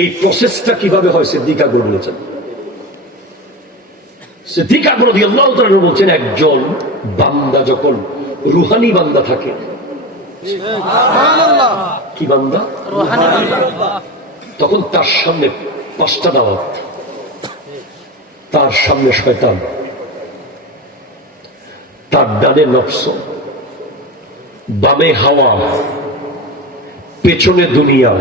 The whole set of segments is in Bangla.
এই প্রসেসটা কিভাবে হয় সিদ্দিক আকবর বলেছেন। সিদ্দিক আকবর রাদিয়াল্লাহু তাআলা বলছেন, একজন বান্দা যখন রুহানি বান্দা থাকে, কি বান্দা? রুহানি বান্দা। তখন তার সামনে 5টা দাওয়াত, তার সামনে শয়তান, তার ডানে নফস, বামে হাওয়া, পেছনে দুনিয়া,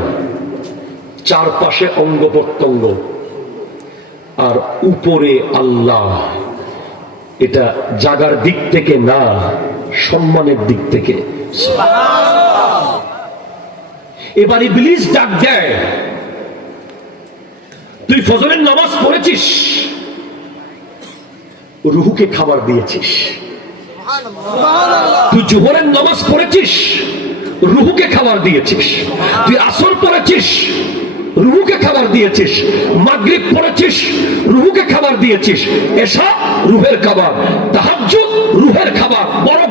চারপাশে অঙ্গ প্রত্যঙ্গ, আর উপরে আল্লাহ। এটা জাগার দিক থেকে না, সম্মানের দিক থেকে। এবার ইবলিস ডাক দেয়, তুই ফজরের নামাজ পড়েছিস, রুহুকে খাবার দিয়েছিস। তুই জোহরের নামাজ পড়েছিস, রুহুকে খাবার দিয়েছিস। তুই আসর পড়েছিস, রুহুকে খাবার দিয়েছিস। মাগরিব পড়েছিস, রুহুকে খাবার দিয়েছিস। এশা রুহের খাবার, তাহাজ্জুদ রুহের খাবার, বড়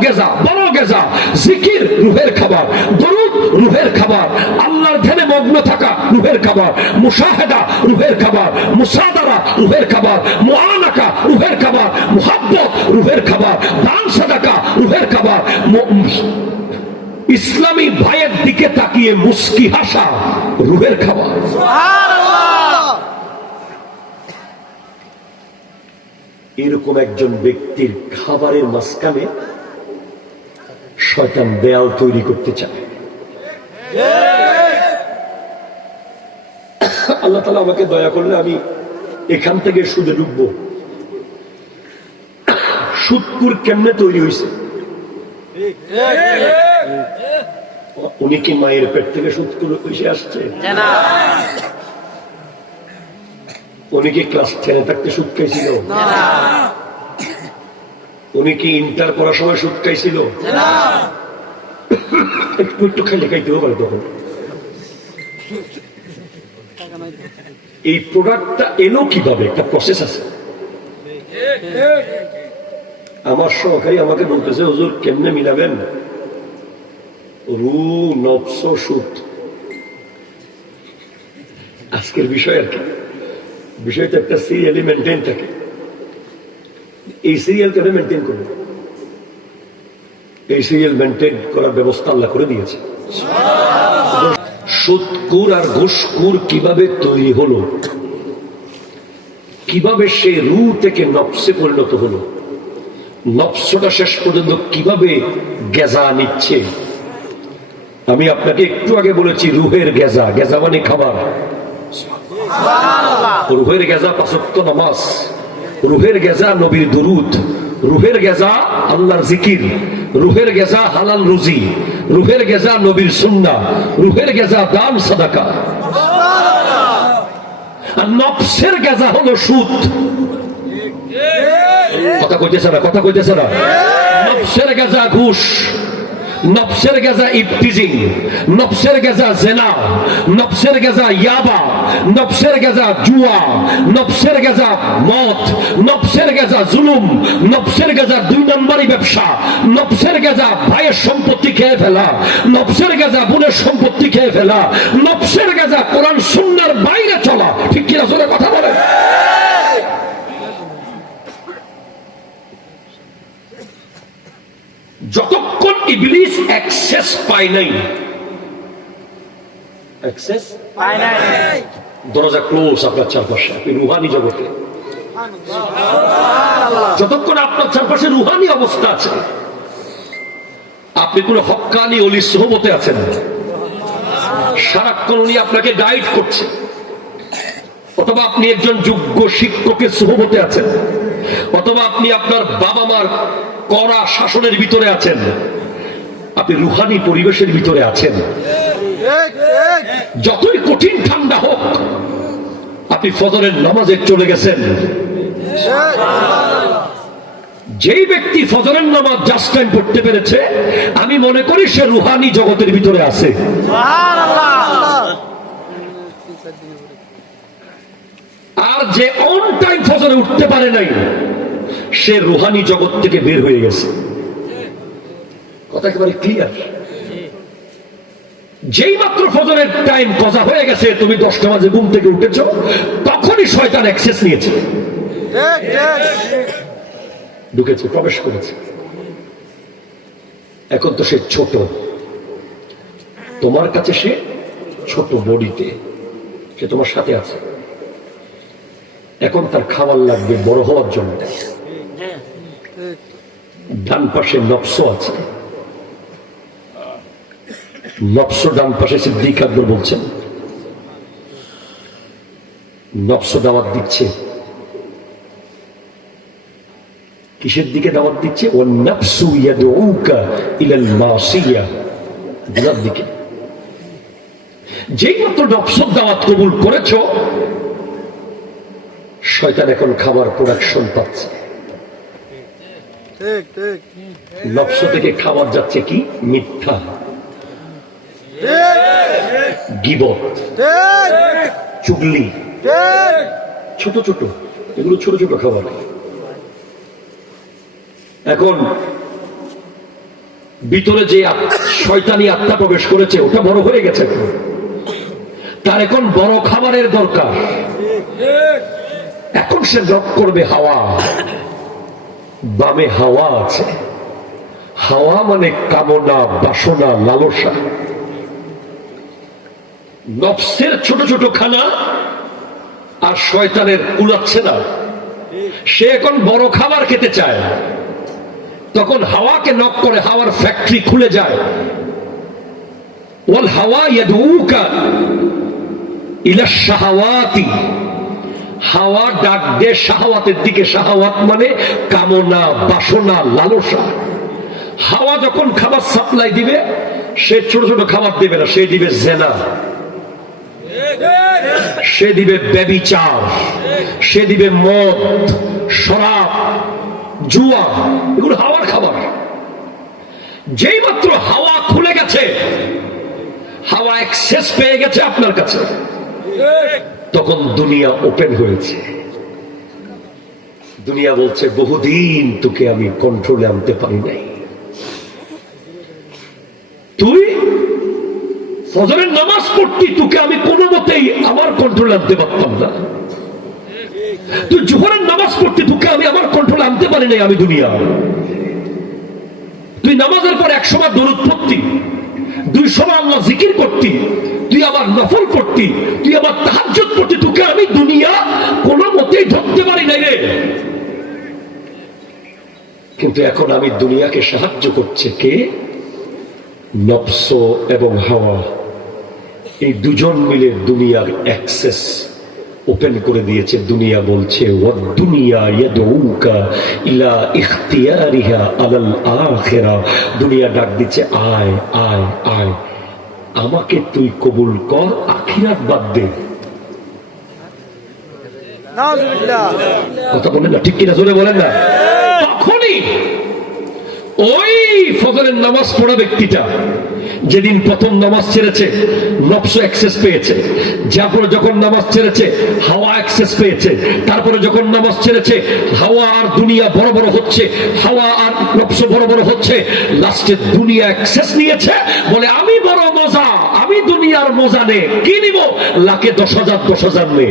গেজা, জিকির রুহের খাবার, দরুদ রুহের খাবার, আল্লাহর ধ্যানে মগ্ন থাকা রুহের খাবার, মুশাহাদা রুহের খাবার, মুসাদারা রুহের খাবার, মুআনাকা রুহের খাবার, মুহাব্বত রুহের খাবার, দান সাদাকা রুহের খাবার, ইসলামী ভাইয়ের দিকে তাকিয়ে মুস্কি হাসা রুহের খাবার। এরকম একজন ব্যক্তির খাবারের মাঝখানে শয়তান দেয়াল তৈরি করতে চায়। আল্লাহ তাআলা আমাকে দয়া করলে আমি এখান থেকে সুদে ডুববো। সুদকুর কেমনে তৈরি হয়েছে? উনি কি মায়ের পেট থেকে সুদকুর এসে আসছে? উনি কি ক্লাস 10 থাকতে সুদ খাইছিল? উনি কি ইন্টার করার সময় সুদ খাইছিল? একটু খাইলে খাইতেও পারে তখন। এই প্রোডাক্টটা এলো কিভাবে? একটা প্রসেস আছে। আমার সহকারী আমাকে বলতেছে, হুজুর কেমনে মিলাবেন রু নফস সুদ? আজকের বিষয় আর কি, বিষয়টা একটা সিরিয়ালি মেনটেন থাকে। এই সিরিয়াল কেন মেনটেন করবে? এই সিরিয়াল মেনটেন করার ব্যবস্থা আল্লাহ করে দিয়েছে। সুদকুর আর ঘুষকুর কিভাবে তৈরি হলো, কিভাবে সে রু থেকে নফসে পরিণত হলো, নফসটা শেষ পর্যন্ত কিভাবে গেজা নিচ্ছে। আমি আপনাকে একটু আগে বলেছি রুহের গেজা, গেজা মানে খাবার। রুহের গেজা 5 ওয়াক্ত নামাজ, রুহের গেজা নবীর দুরুদ, রুহের গেজা আল্লাহর জিকির, রুহের গেজা হালাল রুজি, রুহের গেজা নবীর সুন্নাহ, রুহের গেজা দান সাদাকা। আর নফসের গেজা হলো সুদ। কথা কইতেছে না? নফসের গেজা ঘুষ, নফসের গেজা ইফতিজিং, নফসের গেজা জেনা, নফসের গেজা ইয়াবা, নফসের গেজা জুয়া, নফসের গেজা মদ, নফসের গেজা জুলুম, নফসের গেজা 2 নম্বরই ব্যবসা, নফসের গেজা ভাইয়ের সম্পত্তি খেয়ে ফেলা, নফসের গেজা বোনের সম্পত্তি খেয়ে ফেলা, নফসের গেজা কোরআন সুন্নাহর বাইরে চলা। ঠিক কি আসলে কথা বলেন? যতক্ষণ ইবলিস অ্যাক্সেস পায় নাই, দরজা ক্লোজ আপনার চারপাশে, আপনি রুহানি জগতে। যতক্ষণ আপনার চারপাশে রুহানি অবস্থা আছে, আপনি কোন হক্কানি ওলি সোহবতে আছেন, সারাক্ষণ উনি আপনাকে গাইড করছে, অথবা আপনি একজন যোগ্য শিক্ষকের সোহবতে আছেন, অথবা আপনি আপনার বাবা মার কড়া শাসনের ভিতরে আছেন, আপনি রুহানি পরিবেশের ভিতরে আছেন। যতই কঠিন ঠান্ডা হোক, আপনি ফজরের নামাজে চলে গেছেন। যেই ব্যক্তি ফজরের নামাজ জাস্ট টাইম পড়তে পেরেছে, আমি মনে করি সে রুহানি জগতের ভিতরে আছে। আর যে অন টাইম ফজরে উঠতে পারে নাই, সে রুহানি জগৎ থেকে বের হয়ে গেছে। কথা একেবারে ক্লিয়ার। যেই মাত্র ফজরের টাইম কজা হয়ে গেছে, তুমি 10টা বাজে ঘুম থেকে উঠেছো, তখনই শয়তান অ্যাক্সেস নিয়েছে, ঢুকেছে, প্রবেশ করেছে। এখন তো সে ছোট, তোমার কাছে সে ছোট বডিতে, সে তোমার সাথে আছে। এখন তার খাবার লাগবে বড় হওয়ার জন্য। ডান পাশে নফস আছে, নফস ডান পাশে। সিদ্দিক আকবর বলছেন নফস দাওয়াত দিচ্ছে, কিসের দিকে দাওয়াত দিচ্ছে? ও নফসু ইয়াদউকা ইলাল মাসিয়া, গুনার দিকে। যেই মাত্র নফস দাওয়াত কবুল করেছো, শয়তান এখন খাবার প্রোডাকশন পাচ্ছে। নফস থেকে খাবার যাচ্ছে কি? মিথ্যা, গীবত, চুগলি, ছোট ছোট, এগুলো ছোট ছোট খাবার। এখন ভিতরে যে শয়তানি আত্মা প্রবেশ করেছে, ওটা বড় হয়ে গেছে, তার এখন বড় খাবারের দরকার। এখন সে জপ করবে হাওয়া। বামে হাওয়া আছে, হাওয়া মানে কামনা, বাসনা, লালসা। নফসের ছোট ছোট খানা আর শয়তানের কুলাচ্ছে না, সে এখন বড় খাবার খেতে চায়। তখন হাওয়াকে নক করে, হাওয়ার ফ্যাক্টরি খুলে যায়। ওয়াল হাওয়া ইয়াদউকা ইলা শাহাওয়াতি, হাওয়া ডাক দে শাহাওয়াতের দিকে। শাহাওয়াত মানে কামনা, বাসনা, লালসা। হাওয়া যখন খাবার সাপ্লাই দিবে, সে ছোট ছোট খাবার দিবে না, সে দিবে জেনা, সে দিবে ব্যভিচার, সে দিবে মদ, শরাব, জুয়া, এগুলো হাওয়ার খাবার। যেই মাত্র হাওয়া খুলে গেছে, হাওয়া অ্যাক্সেস পেয়ে গেছে আপনার কাছে, তখন দুনিয়া ওপেন হয়েছে। দুনিয়া বলছে, বহুদিন তোকে আমি কন্ট্রোলে আনতে পারি নাই। তুই ফজরের নামাজ পড়তি, তোকে আমি কোনো মতেই আমার কন্ট্রোলে আনতে পারতাম না। তুই জোহরের নামাজ পড়তি, তোকে আমি আমার কন্ট্রোলে আনতে পারি নাই আমি দুনিয়া। তুই নামাজের পর 100 বার দরুদ পড়তি, 200 বার আল্লাহ জিকির করতি, তুই আবার নফল করতি, তুই আবার তাহাজ্জুদ করতি, তোকে আমি দুনিয়া কোনো মতেই ধরতে পারি নাই রে। কিন্তু এখন আমি দুনিয়াকে সাহায্য করছে কে? নফস এবং হাওয়া। এই দুজন মিলে দুনিয়ার অ্যাক্সেস ওপেন করে দিয়েছে। দুনিয়া বলছে, ওয়াদ-দুনিয়া ইয়াদউকা ইলা ইখতিয়ারিহা আলাল আখিরা। দুনিয়া ডাক দিচ্ছে, আয় আয় আয়, আমাকে তুই কবুল কর, আখিরাত বাদ দে। কথা বলেন না, ঠিক কিনা? জোরে বলেন না। তখনই ওই ফজরের নামাজ পড়া ব্যক্তিটা যেদিন প্রথম নামাজ ছেড়েছে, নফস অ্যাক্সেস পেয়েছে। যারপরে যখন নামাজ ছেড়েছে, হাওয়া অ্যাক্সেস পেয়েছে। তারপরে যখন নামাজ ছেড়েছে, হাওয়া আর দুনিয়া বড় বড় হচ্ছে, হাওয়া আর নফস বড় বড় হচ্ছে। লাস্টে দুনিয়া অ্যাক্সেস নিয়েছে, বলে আমি বড় মজা, আমি দুনিয়ার মজা নে। কি নিব? লাখে 10,000 10,000 নে।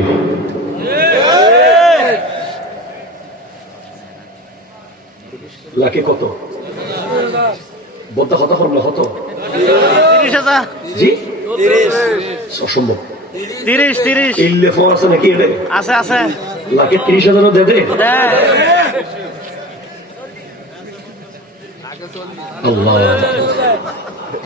লাখে কত? বলতে কথা হলো হতো 30,000 জি, অসম্ভব। 30 ইল্লে ফোন আছে নাকি? আছে আছে, লাখে 30,000 দে দে। আল্লাহ